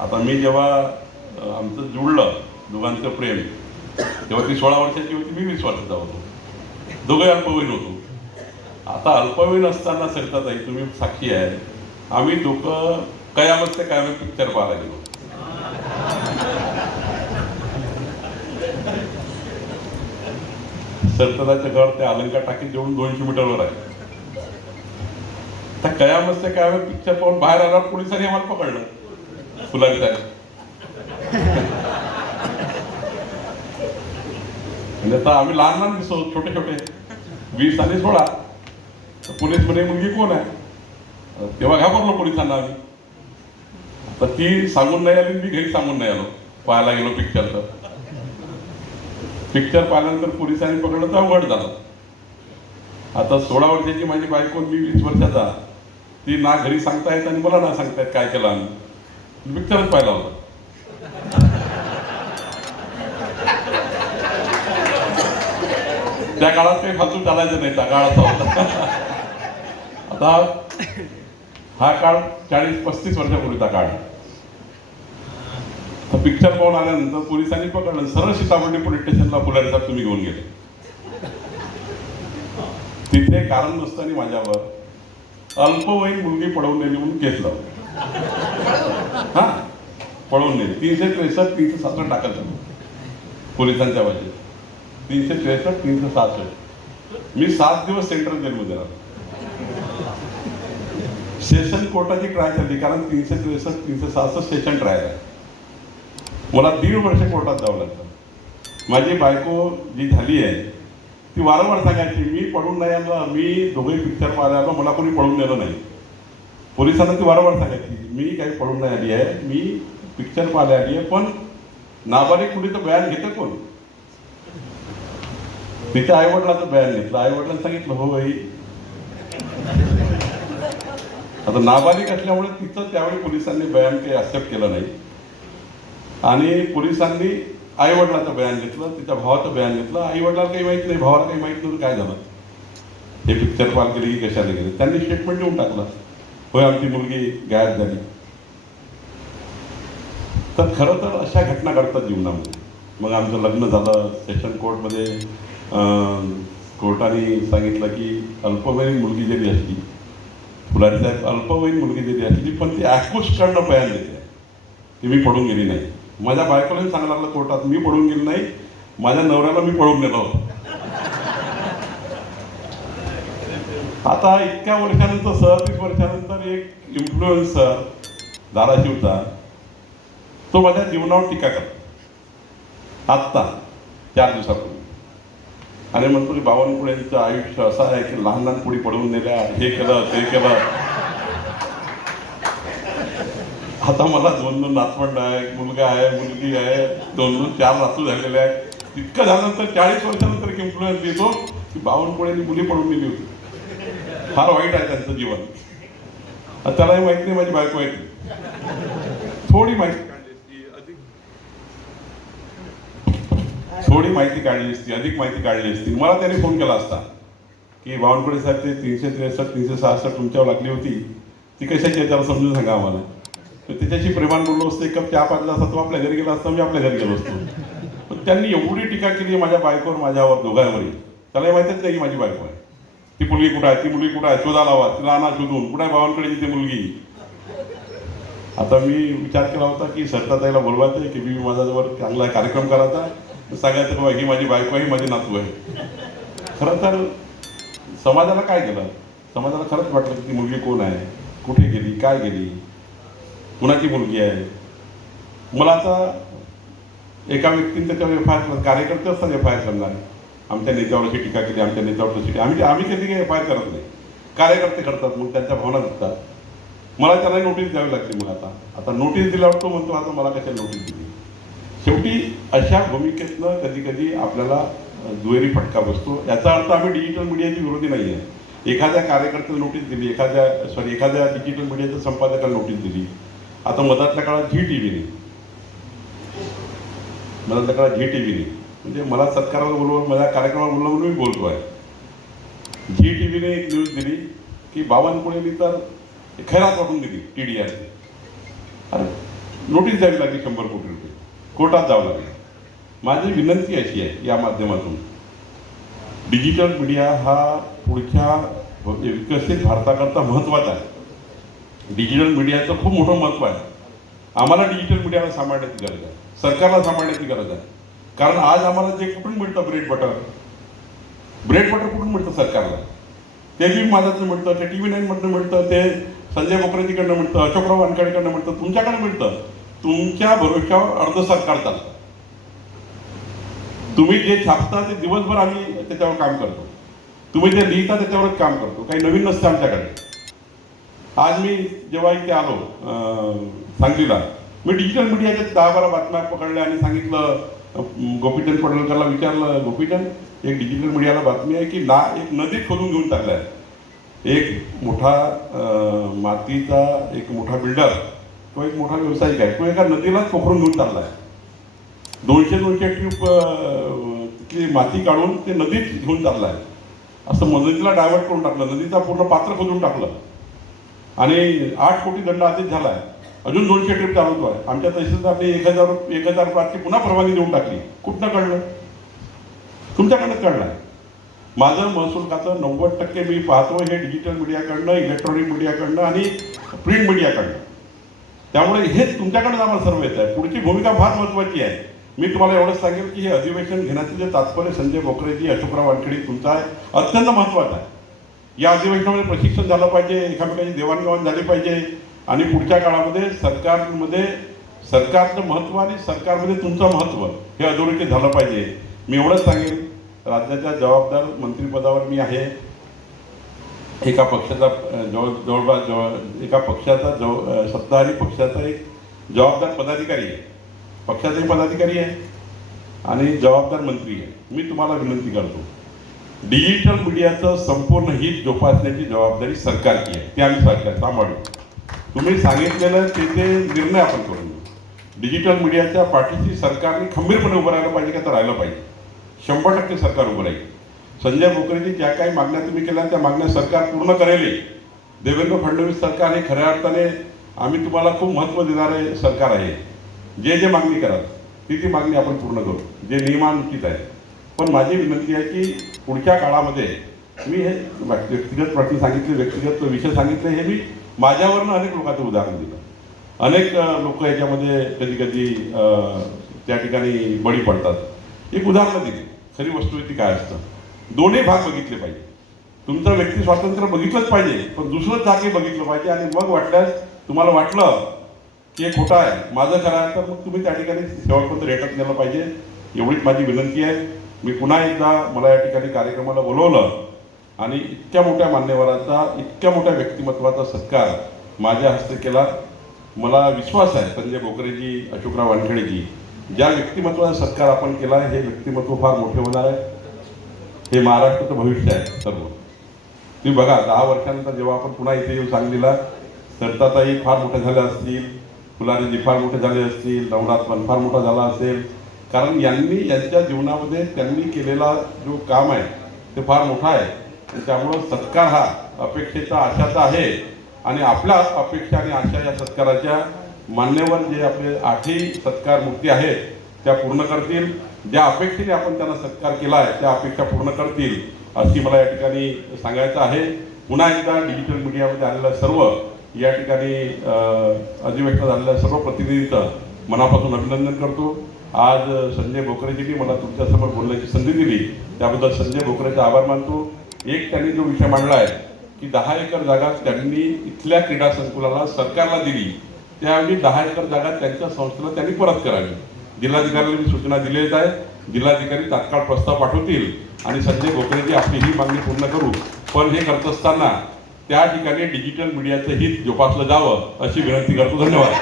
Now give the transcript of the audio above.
आता मी जेव्हा आमचं जुळलं दोघांचं प्रेम, तेव्हा ती 16 वर्षाची होती, मी 20 वर्षाचा होतो. दोघे अल्पवयीन होतो. आता अल्पवयीन असताना सरिताताई तुम्ही साक्षी आहे, आम्ही दोघं कयामत से कयामत पिक्चर पाहायला गेलो. सरिताताईचं घर ते अलंकार टाकीत जेवढून 200 मीटरवर आहे. तर कयामत से कयामत पिक्चर पाहून बाहेर आल्यावर पोलिसांनी आम्हाला पकडलं. फुलारी साहेब म्हणजे आता आम्ही लहान लहान दिसतो, छोटे छोटे 20 आणि 16. तर पोलीस म्हणे मुलगी कोण आहे? तेव्हा घाबरलो पोलिसांना आम्ही. तर ती सांगून नाही आली, मी घरी सांगून नाही आलो. पाहायला गेलो पिक्चर. तर पिक्चर पाहिल्यानंतर पोलिसांनी पकडलं तर अवघड झालं. आता 16 वर्षाची माझी बायको, मी 20 वर्षाचा. ती ना घरी सांगतायत आणि मला ना सांगतायत काय केलं आम्ही. पिक्चरच पाहिला होता. त्या काळात काही फालतू चालायचं नाही, त्या काळाचा होता. आता हा काळ 40-35 वर्षापूर्वीचा काळ. तर पिक्चर पाहून आल्यानंतर पोलिसांनी पकडलं. सरळ सीताबर्डी पोलीस स्टेशनला फुलारी साहेब तुम्ही घेऊन गेले. तिथे कारण नसताना माझ्यावर अल्पवयीन मुलगी पळवून नेली म्हणून केस लावली. हा, पळवून नेली. 363, 367 टाकायचं पोलिसांच्या वतीने. 363, 366. मी 7 दिवस सेंट्रल जेलमध्ये राहिलो. सेशन कोर्टाची ट्राय झाली, कारण 363, 366 सेशन ट्रायल आहे. मला 1.5 वर्ष कोर्टात जावं लागतं. माझी बायको जी झाली आहे ती वारंवार सांगायची, मी पळून नाही आलो, मी दोघेही पिक्चर पाहायला आलो, मला कोणी पळून नेलं नाही. पोलिसांना ती वारंवार सांगायची, मी काही पळून नाही आली आहे, मी पिक्चर पाहायला आली आहे. पण नाबालिक मुलीचं बयान घेतं कोण? तिच्या आईवडिलाचं बयान घेतलं. आईवडिलांनी सांगितलं हो बाई. आता नाबालिक असल्यामुळे तिचं त्यावेळी पोलिसांनी बयान काही ॲक्सेप्ट केलं नाही. आणि पोलिसांनी आईवडिलाचं बयान घेतलं, तिच्या भावाचं बयान घेतलं. आईवडिलाला काही माहीत नाही, भावाला काही माहीत नव्हतं काय झालं, हे पिक्चर पाल केली की कशाला गेले. त्यांनी स्टेटमेंट देऊन टाकलं, होय आमची मुलगी गायब झाली. तर खरं तर अशा घटना घडतात जीवनामध्ये. मग आमचं लग्न झालं. सेशन कोर्टमध्ये कोर्टाने सांगितलं की अल्पवयीन मुलगी जरी असली, फुलारी साहेब अल्पवयीन मुलगी जरी असली, पण ती ॲक्युजकडनं बयान देते की मी पडून गेली नाही. माझ्या बायकोलाही सांगायला लागलं कोर्टात, मी पडून गेली नाही, माझ्या नवऱ्याला मी पळून नेलो होतो. आता इतक्या वर्षानंतर, 37 वर्षानंतर एक इन्फ्लुएन्सर धाराशिवचा, तो माझ्या जीवनावर टीका करतो आत्ता 4 दिवसापूर्वी. आणि म्हणतो की बावनकुळेंचं आयुष्य असं आहे की लहान लहान पुढी पडवून नेल्या, हे केलं ते केलं. आता मला 2 नातवंड आहे, मुलगा आहे, मुलगी आहे, 2-4 नातू झालेले आहेत. इतकं झाल्यानंतर 40 वर्षानंतर एक इन्फ्लुएन्स देतो की बावनकुळेंनी मुली पडून नेली होती. फार वाईट आहे त्यांचं जीवन. त्यालाही माहिती नाही माझी बायको आहे. थोडी माहिती काढली असती, अधिक माहिती काढली असती. मला त्याने फोन केला असता की बावनकुळे साहेब, ते 363, 366 तुमच्यावर लागली होती, ती कशाची आहे त्याला समजून सांगा आम्हाला. तर त्याच्याशी प्रेमान बोललो असतो, 1 कप चहा पाजला असता, तो आपल्या घरी गेला असता, मी आपल्या घरी गेलो असतो. पण त्यांनी एवढी टीका केली माझ्या बायकोवर, माझ्यावर, दोघांवरही. त्यालाही माहितीच नाही की माझी बायको आहे. ती मुलगी कुठं आहे, ती मुलगी कुठं आहे, शोधा लावा, तिला आणा शोधून, कुठं आहे बावनकुळेची ती मुलगी. आता मी विचार केला होता की सरिताताईला बोलवायचं की मी माझ्याजवळ चांगला कार्यक्रम करायचा, सांगायचं बाबा ही माझी बायको आहे, ही माझी नातू आहे. खरं तर समाजाला काय केलं, समाजाला खरंच वाटलं की ती मुलगी कोण आहे, कुठे गेली, काय गेली, कुणाची मुलगी आहे. मला आता एका व्यक्तीने त्याच्यावर FIR, कार्यकर्ते असतात FIR करणार, आमच्या नेत्यावर अशी टीका केली, आमच्या नेत्यावर तशी. आम्ही कधी काही FIR करत नाही, कार्यकर्ते करतात. मग त्यांच्या भावना दिसतात. मला त्याला नोटीस द्यावी लागते. मग आता नोटीस दिल्यावर तो म्हणतो आता मला कशाला नोटीस दिली. शेवटी अशा भूमिकेतनं कधी कधी आपल्याला दुहेरी फटका बसतो. याचा अर्थ आम्ही डिजिटल मीडियाची विरोधी नाही आहे. एखाद्या कार्यकर्त्याला नोटीस दिली, एखाद्या डिजिटल मीडियाच्या संपादकाला नोटीस दिली. आता मधातल्या काळात झी टीव्हीने म्हणजे मला सत्काराला बोलवून, माझ्या कार्यक्रमाला बोलवून म्हणून मी बोलतो आहे. झी टीव्हीने एक न्यूज दिली की बावनकुळेंनी तर खैरात वाटून दिली TDR. अरे नोटीस द्यावी लागली 100 कोटी रुपये, कोर्टात जावं लागलं. माझी विनंती अशी आहे या माध्यमातून, डिजिटल मीडिया हा पुढच्या विकसित भारताकरता महत्त्वाचा आहे. डिजिटल मीडियाचं खूप मोठं महत्त्व आहे. आम्हाला डिजिटल मीडियाला सांभाळण्याची गरज आहे, सरकारला सांभाळण्याची गरज आहे. कारण आज आम्हाला जे कुठून मिळतं ब्रेड बटर कुठून मिळतं सरकारला? ते बी माझ्यातनं मिळतं, ते TV 9मधनं मिळतं, ते संजय बोकरेजीकडनं मिळतं, अशोकराव वानखेडेकडनं मिळतं, तुमच्याकडे मिळतं. तुमच्या भरोश्यावर अर्ध सरकार चालतं. तुम्ही जे छापता ते दिवसभर आम्ही त्याच्यावर काम करतो, तुम्ही जे लिहिता त्याच्यावरच काम करतो, काही नवीन नसतं आमच्याकडे. आज मी जेव्हा इथे आलो सांगलीला, मी डिजिटल मीडियाच्या 10-12 बातम्या पकडल्या आणि सांगितलं, गोपीचंद पडळकरला विचारलं, गोपीचंद, एक डिजिटल मीडियाला बातमी आहे की एक नदी खोदून घेऊन चालला आहे. एक मोठा मातीचा एक मोठा बिल्डर, तो एक मोठा व्यावसायिक आहे, तो एका नदीलाच पोखरून घेऊन चालला आहे. 200 ट्यूब तिथली माती काढून ते नदीत घेऊन चालला आहे. असं नदीला डायव्हर्ट करून टाकलं, नदीचा पूर्ण पात्र खोदून टाकलं आणि 8 कोटी दंड आधीच झाला आहे. अजून 200 ट्रिप चालवतो आहे. आमच्या तहसीलदारने 1000 रुपयाची पुन्हा परवानगी देऊन टाकली. कुठनं कळलं? तुमच्याकडनं कळलं आहे. माझं महसूल खातं 90% मी पाहतो हे डिजिटल मीडियाकडनं, इलेक्ट्रॉनिक मीडियाकडनं आणि प्रिंट मीडियाकडनं. त्यामुळे हे तुमच्याकडनं आम्हाला सर्व येत आहे. पुढची भूमिका फार महत्त्वाची आहे. मी तुम्हाला एवढंच सांगेल की हे अधिवेशन घेण्याचं जे तात्पर्य संजय बोकरेजी, अशोकराव वानखेडे तुमचं आहे, अत्यंत महत्त्वाचं आहे. या अधिवेशनामध्ये प्रशिक्षण झालं पाहिजे, एकामेकांची देवाणघेवाण झाली पाहिजे आणि पुढच्या काळामध्ये सरकारचं महत्त्व आणि सरकारमध्ये तुमचं महत्त्व हे अधोरेखित झालं पाहिजे. मी एवढंच सांगेन, राज्याच्या जबाबदार मंत्रिपदावर मी आहे. एका पक्षाचा एका पक्षाचा सत्ताधारी पक्षाचा एक जबाबदार पदाधिकारी आहे, पक्षाचाही पदाधिकारी आहे आणि जबाबदार मंत्री आहे. मी तुम्हाला विनंती करतो, डिजिटल मीडियाचं संपूर्ण हित जोपासण्याची जबाबदारी सरकारची आहे. ते आम्ही सरकार सांभाळू. तुम्ही सांगितलेलं ते निर्णय आपण करून घेऊ. डिजिटल मीडियाच्या पाठीशी सरकारने खंबीरपणे उभं राहायला पाहिजे का तर राहिलं पाहिजे. 100% सरकार उभं राहील. संजय बोकरेजी ज्या काही मागण्या तुम्ही केल्या त्या मागण्या सरकार पूर्ण करेल. देवेंद्र फडणवीस सरकार हे खऱ्या अर्थाने आम्ही तुम्हाला खूप महत्त्व देणारे सरकार आहे. जे मागणी कराल ती मागणी आपण पूर्ण करू, जे नियमानुसार आहे. पण माझी विनंती आहे की पुढच्या काळामध्ये मी हे व्यक्तिगत प्रश्न सांगितले, व्यक्तिगत विषय सांगितले, हे मी माझ्यावरनं अनेक लोकांचं उदाहरण दिलं. अनेक लोक याच्यामध्ये कधी कधी त्या ठिकाणी बळी पडतात. एक उदाहरण दिली, खरी वस्तुस्थिती काय असतं. दोन्ही भाग बघितले पाहिजे. तुमचं व्यक्ती स्वातंत्र्य बघितलंच पाहिजे, पण दुसरं जागी बघितलं पाहिजे. आणि मग वाटल्यास तुम्हाला वाटलं की हे खोटं आहे, माझं खरं आहे, तर मग तुम्ही त्या ठिकाणी शेवटपर्यंत रेटत नेलं पाहिजे. एवढीच माझी विनंती आहे. मी पुन्हा एकदा मला या ठिकाणी कार्यक्रमाला बोलवलं आणि इतक्या मोठ्या मान्यवराचा, इतक्या मोठ्या व्यक्तिमत्वाचा सत्कार माझ्या हस्ते केला. मला विश्वास आहे संजय बोकरेजी, अशोकराव वानखेडेजी, ज्या व्यक्तिमत्वाचा सत्कार आपण केला आहे हे व्यक्तिमत्व फार मोठे होणार आहे. हे महाराष्ट्राचं भविष्य आहे सर्व. तुम्ही बघा, 10 वर्षानंतर जेव्हा आपण पुन्हा इथे येऊ सांगलीला, सरताताई फार मोठ्या झाल्या असतील, फुलारीजी फार मोठे झाले असतील, नवनाथ पण फार मोठा झाला असेल. कारण यांच्या जीवनामध्ये त्यांनी केलेला जो काम आहे ते फार मोठा आहे. त्यामुळं सत्कार हा अपेक्षेचा, आशाचा आहे. आणि आपल्या अपेक्षा आणि आशा या सत्काराच्या मान्यवर जे आपले 8ही सत्कार मूर्ती आहेत त्या पूर्ण करतील. ज्या अपेक्षेने आपण त्यांना सत्कार केला आहे त्या अपेक्षा पूर्ण करतील अशी मला या ठिकाणी सांगायचं आहे. पुन्हा एकदा डिजिटल मीडियामध्ये आलेल्या सर्व या ठिकाणी अधिवेशनात आलेल्या सर्व प्रतिनिधींचं मनापासून अभिनंदन करतो. आज संजय बोकरेजींनी मला तुमच्यासमोर बोलण्याची संधी दिली, त्याबद्दल संजय बोकरेचा आभार मानतो. एक त्यांनी जो विषय मांडला आहे की 10 एकर जागा त्यांनी इथल्या क्रीडा संकुलाला सरकारला दिली, त्यावेळी 10 एकर जागा त्यांच्या संस्थेला त्यांनी परत करावी. जिल्हाधिकाऱ्यांनी मी सूचना दिलेल्या आहे. जिल्हाधिकारी तात्काळ प्रस्ताव पाठवतील आणि संजय बोकरेजी आपली ही मागणी पूर्ण करू. पण हे करत असताना त्या ठिकाणी डिजिटल मीडियाचं हित जोपासलं जावं अशी विनंती करतो. धन्यवाद.